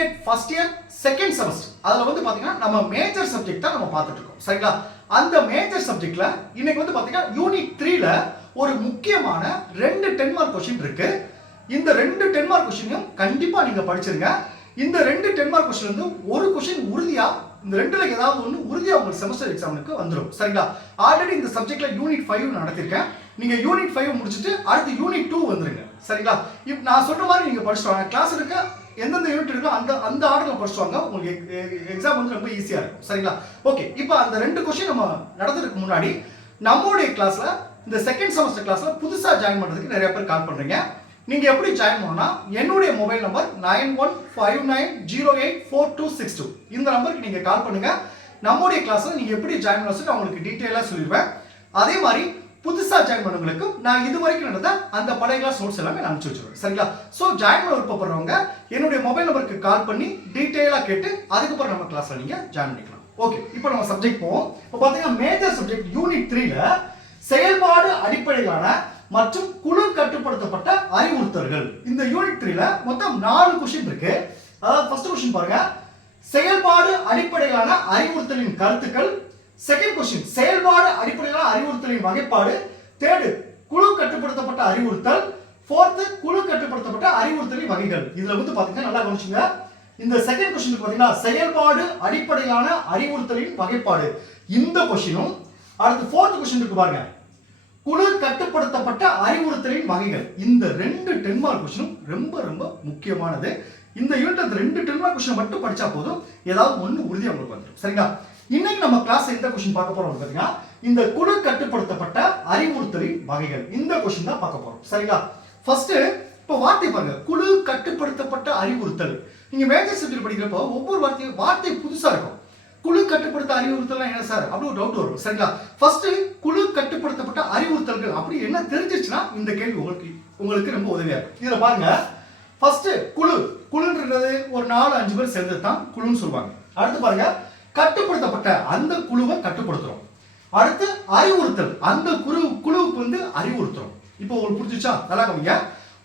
BEd first year second semester அதில் வந்து பார்த்தீங்கன்னா நம்ம மேஜர் சப்ஜெக்ட் தான் நம்ம பார்த்துட்டு இருக்கோம் சரிங்களா. அந்த மேஜர் சப்ஜெக்ட்ல இன்னைக்கு வந்து பார்த்தீங்கன்னா யூனிட் 3ல ஒரு முக்கியமான 2 10 மார்க் கொஸ்டின் இருக்கு. இந்த 2 10 மார்க் கொஸ்டினையும் கண்டிப்பாக நீங்கள் படிச்சிருங்க. இந்த 2 10 மார்க் கொஸ்டின் வந்து ஒரு கொஸ்டின் உறுதியா இந்த ரெண்டுல ஏதாவது ஒன்று உறுதியா உங்களுக்கு செமஸ்டர் எக்ஸாமுக்கு வந்துடும் சரிங்களா. ஆல்ரெடி இந்த சப்ஜெக்ட்ல யூனிட் 5 நடத்திருக்கேன். நீங்க யூனிட் 5 முடிச்சுட்டு அடுத்து யூனிட் 2 வந்துருங்க சரிங்களா. இப்போ நான் சொல்ற மாதிரி நீங்க படிச்சுட்டு வாங்க. கிளாஸ் இருக்க எந்தெந்த யூனிட் இருக்கோ அந்த ஆர்டர்ல படிச்சுட்டு வாங்க. உங்களுக்கு எக்ஸாம் வந்து ரொம்ப ஈஸியா இருக்கும் சரிங்களா. ஓகே, இப்போ அந்த 2 கொஸ்டின் நம்ம நடத்துறதுக்கு முன்னாடி நம்மளுடைய கிளாஸ்ல இந்த செகண்ட் செமஸ்டர் கிளாஸ்ல புதுசா ஜாயின் பண்றதுக்கு நிறைய பேர் கால் பண்றீங்க. நீங்க எப்படி ஜாயின் பண்ணணும்னா என்னுடைய மொபைல் நம்பர் 9159084262 இந்த நம்பருக்கு நீங்க கால் பண்ணுங்க. நம்மளுடைய கிளாஸ்ல நீங்க எப்படி ஜாயின் பண்ண சொல்லி உங்களுக்கு டீடைலா சொல்லிடுவேன். அதே மாதிரி புதுசா ஜாயின் பண்ணவங்களுக்கு நான் இது வரைக்கும் நடந்த அந்த பழைய கிளாஸ் நோட்ஸ் எல்லாமே நான் அனுப்பிச்சு வச்சிருவேன் சரிங்களா. ஸோ ஜாயின் பண்ண விருப்பப்படுறவங்க என்னுடைய மொபைல் நம்பருக்கு கால் பண்ணி டீடைலா கேட்டு அதுக்கப்புறம் நம்ம கிளாஸ்ல நீங்க ஜாயின் பண்ணிக்கலாம். ஓகே, இப்போ நம்ம சப்ஜெக்ட் போவோம். இப்போ பாத்தீங்கன்னா மேஜர் சப்ஜெக்ட் யூனிட் 3ல செயல்பாடு அடிப்படையிலான மற்றும் குழு கட்டுப்படுத்தப்பட்ட அறிவுறுத்தல்கள். இந்த யூனிட் 3ல மொத்தம் 4 கொஸ்டின் இருக்கு. அதாவது ஃபர்ஸ்ட் கொஸ்டின் பாருங்க, செயல்பாடு அடிப்படையிலான அறிவுறுத்தலின் கருத்துக்கள். செகண்ட் கொஸ்டின், செயல்பாடு அடிப்படையிலான அறிவுறுத்தலின் வகைப்பாடு. தேர்டு, குழு கட்டுப்படுத்தப்பட்ட அறிவுறுத்தல். ஃபோர்த்து, குழு கட்டுப்படுத்தப்பட்ட அறிவுறுத்தலின் வகைகள். இதுல வந்து பாத்தீங்கன்னா நல்லா கவனிச்சுங்க. இந்த செகண்ட் கொஸ்டின் பாத்தீங்கன்னா செயல்பாடு அடிப்படையிலான அறிவுறுத்தலின் வகைப்பாடு. இந்த கொஸ்டினும் அடுத்து ஃபோர்த் கொஸ்டின் இருக்கு பாருங்க, குழு கட்டுப்படுத்தப்பட்ட அறிவுறுத்தலின் வகைகள். இந்த 2 10 மார்க் கொஸ்டினும் ரொம்ப ரொம்ப முக்கியமானது. இந்த யூனிட் 2 10 மார்க் கொஸ்டின் மட்டும் படிச்சா போதும், ஏதாவது ஒன்று உறுதியாக உங்களுக்கு வந்துடும் சரிங்களா. இன்னைக்கு நம்ம கிளாஸ் எந்த கொஸ்டின் பார்க்க போறோம் பாத்தீங்கன்னா இந்த குழு கட்டுப்படுத்தப்பட்ட அறிவுறுத்தலின் வகைகள். இந்த கொஸ்டின் தான் பார்க்க போறோம் சரிங்களா. ஃபர்ஸ்ட் இப்போ வார்த்தை பாருங்க, குழு கட்டுப்படுத்தப்பட்ட அறிவுறுத்தல். நீங்க மேஜர் சப்ஜெக்ட் படிக்கிறப்போ ஒவ்வொரு வார்த்தை புதுசா இருக்கும். குழு கட்டுப்படுத்த அறிவுறுத்தல் என்ன சார் அப்படி ஒரு டவுட் வரும் சரிங்களா. ஃபர்ஸ்ட் குழு கட்டுப்படுத்தப்பட்ட அறிவுறுத்தல்கள் அப்படி என்ன தெரிஞ்சிச்சுன்னா இந்த கேள்வி உங்களுக்கு ரொம்ப உதவியா இருக்கும். இதுல பாருங்க, ஃபர்ஸ்ட் குழுன்றது ஒரு 4-5 பேர் சேர்ந்தது தான் குழுன்னு சொல்லுவாங்க. அடுத்து பாருங்க, கட்டுப்படுத்தப்பட்ட அந்த குழுவை கட்டுப்படுத்துறோம். அடுத்து அறிவுறுத்தல், அந்த குழுவுக்கு வந்து அறிவுறுத்துறோம். இப்போ உங்களுக்கு புரிஞ்சுச்சா? நல்லா கவனிங்க.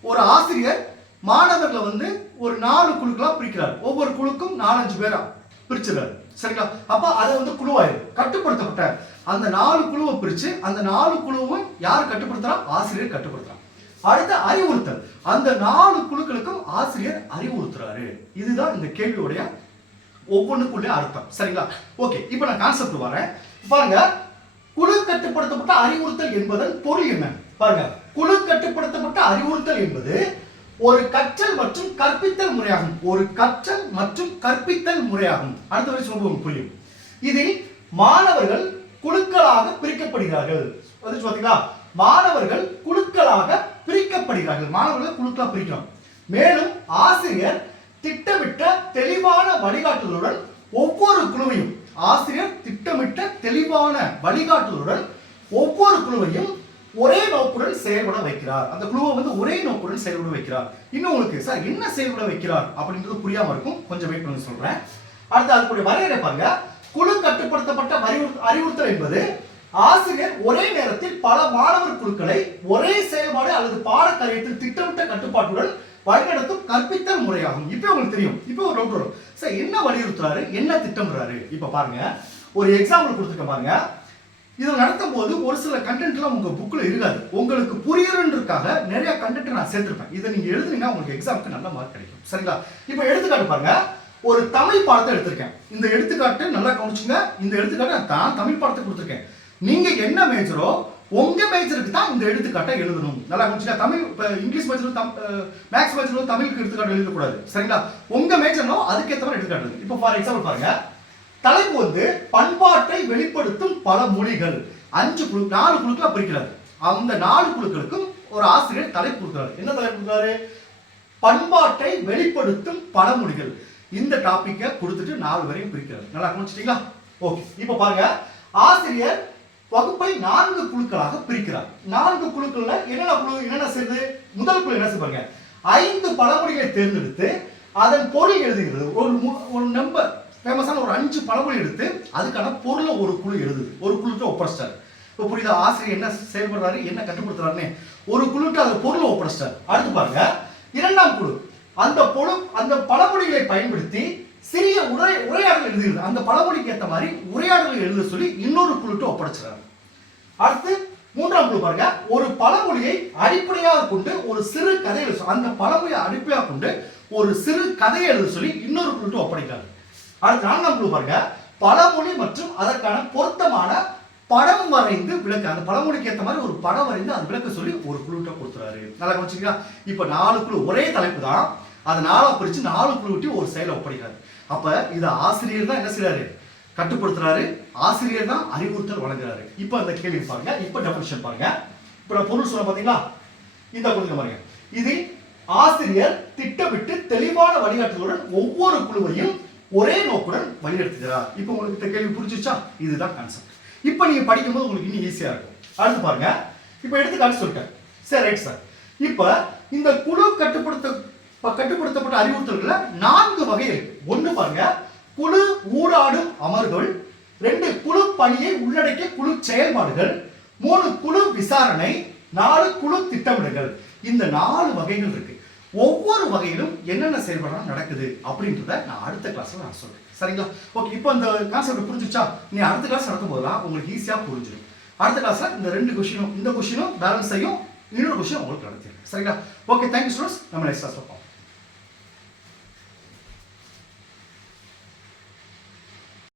ஒரு ஆசிரியர் மாணவர்களை வந்து ஒரு 4 குழுக்களா பிரிக்கிறார். ஒவ்வொரு குழுக்கும் 4-5 பேரா பிரிச்சுறாரு சரிங்களா. அப்ப அதை வந்து குழுவாயிருக்கு. கட்டுப்படுத்தப்பட்ட அந்த 4 குழுவை பிரிச்சு அந்த 4 குழுவும் யார் கட்டுப்படுத்துறா? ஆசிரியர் கட்டுப்படுத்துறார். அடுத்த அறிவுறுத்தல், அந்த 4 குழுக்களுக்கும் ஆசிரியர் அறிவுறுத்துறாரு. இதுதான் இந்த கேள்வியுடைய ஒவ்வொன்றுக்குள்ளே அர்த்தம் சரிங்களா. ஓகே, இப்போ நான் கான்செப்ட் வரேன். பாருங்க, குழு கட்டுப்படுத்தப்பட்ட அறிவுறுத்தல் என்பதன் பொருள் என்ன பாருங்க. குழு கட்டுப்படுத்தப்பட்ட அறிவுறுத்தல் என்பது ஒரு கற்றல் மற்றும் கற்பித்தல் முறையாகும். ஒரு கற்றல் மற்றும் கற்பித்தல் முறையாகும். அடுத்த வரை ரொம்ப புரியும். இதில் மாணவர்கள் குழுக்களாக பிரிக்கப்படுகிறார்கள். பாத்தீங்களா, மாணவர்கள் குழுக்களாக பிரிக்கப்படுகிறார்கள். மாணவர்கள் குழுக்களாக பிரிக்கிறோம். மேலும் ஆசிரியர் திட்டமிட்ட தெளிவான வழிகாட்டுதலுடன் ஒவ்வொரு குழுவையும் ஒவ்வொரு குழுவையும் ஒரே நோக்குடன் செயல்பட வைக்கிறார். அந்த குழுவை வந்து ஒரே நோக்குடன் செயல்பட வைக்கிறார். இன்னும் உங்களுக்கு சார் என்ன செயல்பட வைக்கிறார் அப்படின்றது புரியாம இருக்கும், கொஞ்சம் வெயிட் பண்ணி சொல்றேன். அடுத்து அதுக்குரிய வரையறை பாருங்க. குழு கட்டுப்படுத்தப்பட்ட அறிவுறுத்தல் என்பது ஆசிரியர் ஒரே நேரத்தில் பல மாணவர் குழுக்களை ஒரே செயல்பாடு அல்லது பாடக்கரியத்தில் திட்டமிட்ட கட்டுப்பாட்டுடன் வழிநடத்தும் கற்பித்தல் முறையாகும். இப்போ உங்களுக்கு தெரியும். இப்போ ஒரு டவுட் வரும், சார் என்ன வலியுறுத்துறாரு, என்ன திட்டமிடுறாரு? இப்போ பாருங்க, ஒரு எக்ஸாம்பிள் கொடுத்துருக்க பாருங்க. இதை நடத்தும் போது ஒரு சில கண்டென்ட்லாம் உங்க புக்ல இருக்காது. உங்களுக்கு புரியறதுக்காக நிறைய கண்டென்ட் நான் சேர்த்திருப்பேன். இதை நீங்க எழுதுனீங்கன்னா உங்களுக்கு எக்ஸாமுக்கு நல்ல மார்க் கிடைக்கும் சரிங்களா. இப்போ எடுத்துக்காட்டு பாருங்க, ஒரு தமிழ் பாடத்தை எடுத்திருக்கேன். இந்த எடுத்துக்காட்டு நல்லா கவனிச்சுங்க. இந்த எடுத்துக்காட்டு நான் தமிழ் பாடத்தை கொடுத்துருக்கேன். நீங்க என்ன மேஜரோ உங்க மேஜருக்கு தான் இந்த எடுத்துக்காட்டை எழுதணும். நல்லா கவனிச்சுங்க. Tamil English major marks major தமிழுக்கு எடுத்துக்காட்டு எழுதக்கூடாது சரிங்களா. உங்க மேஜர்னோ அதுக்கேற்ற மாதிரி எடுத்துக்காட்டு. இப்போ ஃபார் எக்ஸாம்பிள் பாருங்க, தலைப்பு வந்து பண்பாட்டை வெளிப்படுத்தும் பல மொழிகள். 4 குழுக்களா பிரிக்கிறார். அந்த 4 குழுக்களுக்கும் ஒரு ஆசிரியர் தலைப்பு கொடுக்கிறார். என்ன தலைப்பு கொடுக்கிறாரு? பண்பாட்டை வெளிப்படுத்தும் பல மொழிகள். இந்த டாபிக்கை கொடுத்துட்டு 4 வரையும் பிரிக்கிறார். நல்லா கவனிச்சிட்டீங்களா? ஓகே, இப்போ பாருங்க, ஆசிரியர் வகுப்பை 4 குழுக்களாக பிரிக்கிறார். 4 குழுக்கள்ல என்னென்ன செய்யுது? முதல் குழு என்ன செய்வாங்க? 5 பழமொழிகளை தேர்ந்தெடுத்து அதன் பொருள் எழுதுகிறது. ஒரு நம்பர் ஃபேமஸான ஒரு 5 பழமொழி எடுத்து அதுக்கான பொருளை ஒரு குழு எழுதுது. ஒரு குழுட்ட ஒப்படைச்சிட்டார். இப்போ புரியுதா? ஆசிரியர் என்ன செயல்படுறாரு, என்ன கட்டுப்படுத்துறாருன்னு ஒரு குழுட்ட அந்த பொருளை ஒப்படைச்சிட்டார். அடுத்து பாருங்க, 2ஆம் குழு அந்த பழமொழிகளை பயன்படுத்தி சிறிய உரையாடல் எழுதுகிறது. அந்த பழமொழிக்கு ஏற்ற மாதிரி உரையாடல் எழுத சொல்லி இன்னொரு குழுட்டு ஒப்படைச்சிடறாங்க. அடுத்து மூன்றாம் குழு பாருங்க, ஒரு பழமொழியை அடிப்படையாக கொண்டு ஒரு சிறு கதை எழுத, அந்த பழமொழியை அடிப்படையாக கொண்டு ஒரு சிறு கதையை எழுத சொல்லி இன்னொரு குழுட்டு ஒப்படைக்கிறாங்க. அடுத்து நான்காம் குழு பாருங்க, பழமொழி மற்றும் அதற்கான பொருத்தமான படம் வரைந்து விளக்க, அந்த பழமொழிக்கு ஏற்ற மாதிரி ஒரு படம் வரைந்து அது விளக்க சொல்லி ஒரு குழுட்ட கொடுத்துறாரு. நல்லா கவனிச்சிங்களா? இப்ப 4 குழு ஒரே தலைப்பு தான், அதை 4ஆ பிரிச்சு 4 குழு விட்டு ஒரு செயலை ஒப்படைக்கிறாரு. அப்ப இது ஆசிரியர் தான் என்ன செய்யறாரு, கட்டுப்படுத்துறாரு, ஆசிரியர் தான் அறிவுறுத்தல் வழங்குறாரு. இப்ப அந்த கேள்வி பாருங்க, இப்ப டெஃபினிஷன் பாருங்க. இப்ப நான் பொருள் சொல்ல பாத்தீங்களா, இந்த கொடுங்க பாருங்க. இதில் ஆசிரியர் திட்டமிட்டு தெளிவான வழிகாட்டுதலுடன் ஒவ்வொரு குழுவையும் ஒரே நோக்குடன் வழிநடத்துகிறார். இப்ப உங்களுக்கு இந்த கேள்வி புரிஞ்சுச்சா? இதுதான் கான்செப்ட். இப்ப நீங்க படிக்கும்போது உங்களுக்கு இன்னும் ஈஸியா இருக்கும். அடுத்து பாருங்க, இப்ப எடுத்துக்காட்டு சொல்லிட்டேன். சரி, ரைட் சார். இப்ப இந்த குழு கட்டுப்படுத்தப்பட்ட அறிவுறுத்தல்கள 4 வகை இருக்கு. ஒண்ணு பாருங்க, குழு ஊடாடும் அமர்வுகள். 2 குழு பணியை உள்ளடக்கிய குழு செயல்பாடுகள். 3 குழு விசாரணை. 4 குழு திட்டமிடல்கள். இந்த 4 வகைகள் இருக்கு. ஒவ்வொரு வகையிலும் என்னென்ன செயல்பாடு நடக்குது அப்படின்றத நான் அடுத்த கிளாஸ்ல நான் சொல்றேன். சரிங்களா? ஓகே, இப்போ இந்த கான்செப்ட் புரிஞ்சுச்சா? நீ அடுத்த கிளாஸ் நடத்தும் போதெல்லாம் உங்களுக்கு ஈஸியா புரிஞ்சிடும். அடுத்த கிளாஸ்ல இந்த 2 கொஸ்டினும், இந்த கொஸ்டினும் பேலன்ஸ் ஆகும், இன்னொரு கொஸ்டின் உங்களுக்கு நடத்திடுறேன். சரிங்களா? Okay, thank you students. நம்ம நெக்ஸ்ட் கிளாஸ்ல பார்ப்போம்.